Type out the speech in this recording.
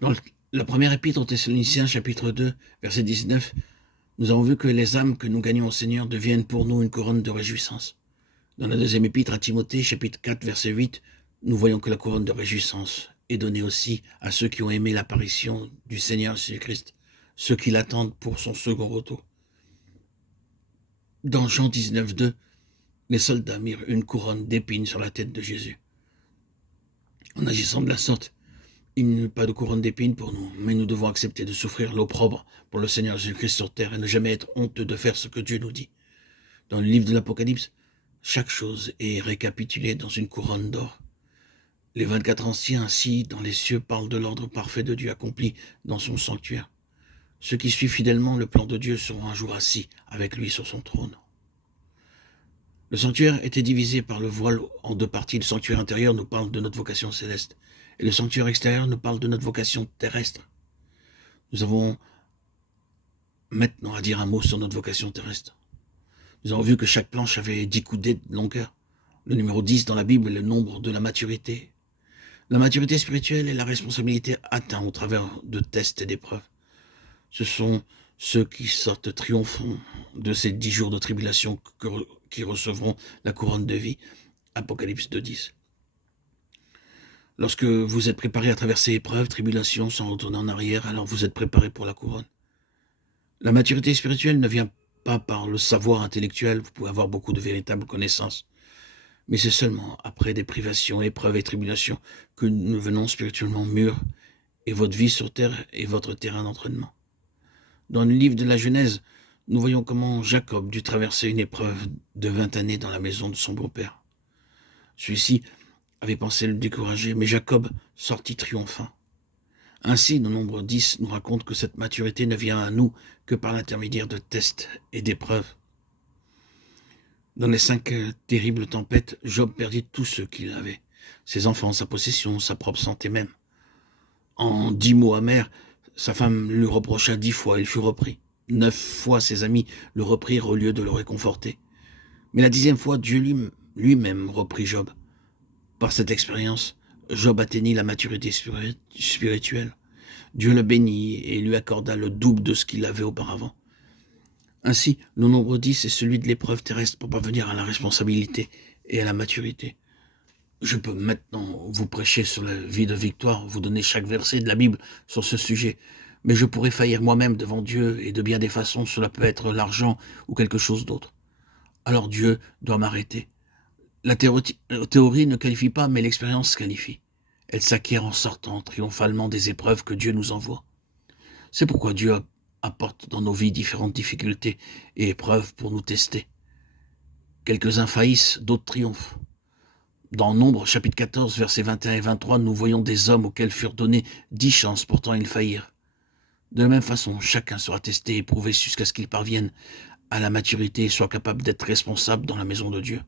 Dans la première épître aux Thessaloniciens, chapitre 2, verset 19, nous avons vu que les âmes que nous gagnons au Seigneur deviennent pour nous une couronne de réjouissance. Dans la deuxième épître à Timothée, chapitre 4, verset 8, nous voyons que la couronne de réjouissance est donnée aussi à ceux qui ont aimé l'apparition du Seigneur Jésus-Christ, ceux qui l'attendent pour son second retour. Dans Jean 19, 2, les soldats mirent une couronne d'épines sur la tête de Jésus. En agissant de la sorte, il n'y a pas de couronne d'épines pour nous, mais nous devons accepter de souffrir l'opprobre pour le Seigneur Jésus-Christ sur terre et ne jamais être honteux de faire ce que Dieu nous dit. Dans le livre de l'Apocalypse, chaque chose est récapitulée dans une couronne d'or. Les 24 anciens assis dans les cieux parlent de l'ordre parfait de Dieu accompli dans son sanctuaire. Ceux qui suivent fidèlement le plan de Dieu seront un jour assis avec lui sur son trône. Le sanctuaire était divisé par le voile en deux parties. Le sanctuaire intérieur nous parle de notre vocation céleste et le sanctuaire extérieur nous parle de notre vocation terrestre. Nous avons maintenant à dire un mot sur notre vocation terrestre. Nous avons vu que chaque planche avait 10 coudées de longueur. Le numéro 10 dans la Bible est le nombre de la maturité. La maturité spirituelle est la responsabilité atteinte au travers de tests et d'épreuves. Ce sont ceux qui sortent triomphants de ces 10 jours de tribulation qui recevront la couronne de vie. Apocalypse 2.10. Lorsque vous êtes préparé à traverser épreuves, tribulations, sans retourner en arrière, alors vous êtes préparé pour la couronne. La maturité spirituelle ne vient pas par le savoir intellectuel, vous pouvez avoir beaucoup de véritables connaissances. Mais c'est seulement après des privations, épreuves et tribulations que nous venons spirituellement mûrs et votre vie sur terre est votre terrain d'entraînement. Dans le livre de la Genèse, nous voyons comment Jacob dut traverser une épreuve de 20 années dans la maison de son beau-père. Celui-ci avait pensé le décourager, mais Jacob sortit triomphant. Ainsi, le nombre 10 nous raconte que cette maturité ne vient à nous que par l'intermédiaire de tests et d'épreuves. Dans les 5 terribles tempêtes, Job perdit tout ce qu'il avait, ses enfants, sa possession, sa propre santé même. En 10 mots amers, sa femme lui reprocha 10 fois, il fut repris. 9 fois ses amis le reprirent au lieu de le réconforter. Mais la 10e fois, Dieu lui-même reprit Job. Par cette expérience, Job atteignit la maturité spirituelle. Dieu le bénit et lui accorda le double de ce qu'il avait auparavant. Ainsi, le nombre 10 est celui de l'épreuve terrestre pour parvenir à la responsabilité et à la maturité. Je peux maintenant vous prêcher sur la vie de victoire, vous donner chaque verset de la Bible sur ce sujet, mais je pourrais faillir moi-même devant Dieu et de bien des façons, cela peut être l'argent ou quelque chose d'autre. Alors Dieu doit m'arrêter. La théorie ne qualifie pas, mais l'expérience qualifie. Elle s'acquiert en sortant triomphalement des épreuves que Dieu nous envoie. C'est pourquoi Dieu apporte dans nos vies différentes difficultés et épreuves pour nous tester. Quelques-uns faillissent, d'autres triomphent. Dans Nombre, chapitre 14, versets 21 et 23, nous voyons des hommes auxquels furent données 10 chances, pourtant ils faillirent. De la même façon, chacun sera testé et éprouvé jusqu'à ce qu'il parvienne à la maturité et soit capable d'être responsable dans la maison de Dieu.